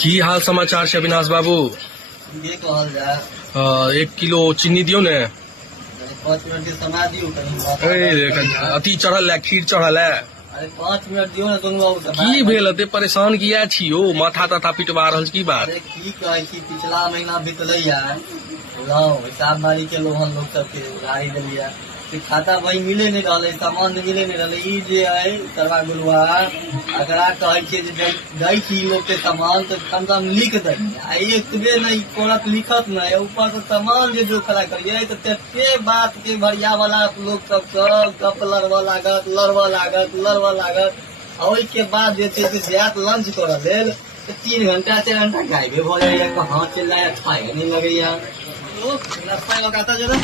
की हाल समाचार छै अविनाश बाबू? ये कहल जाए 1 किलो चीनी दियो ने। 5 मिनट के समय दियो अति चढ़ल है, खीर चढ़ल है। अरे 5 मिनट दियो ना सोनू बाबू समय। की भेल एते परेशान किया छी यौ? माथा ताथा पिटवा रहल छी की बात? अरे की कहै छी, पिछला महीना बीतलै हिसाब बारी के लोहन लोग सबके गाड़ी दिलिया, खाता वही मिले नहीं रहा, सामान मिले नहीं रहा। ई जे है करवा गुलवा अकरा कहे छे दै छी लोग के सामान तो कम से कम लिख दे, एक बे नहीं कोरत लिखत नहीं, ऊपर से सामान जो खड़ा करिए तो ते बात के भरिया वाला लोग सब गप लड़वा लागत। और के बाद जे जात लंच कर लेल 3 घंटा 4 घंटा गायबे भ जाइए, कहाँ चल रहा है अच्छा नहीं लगे। नाश्ता लगाता जरा।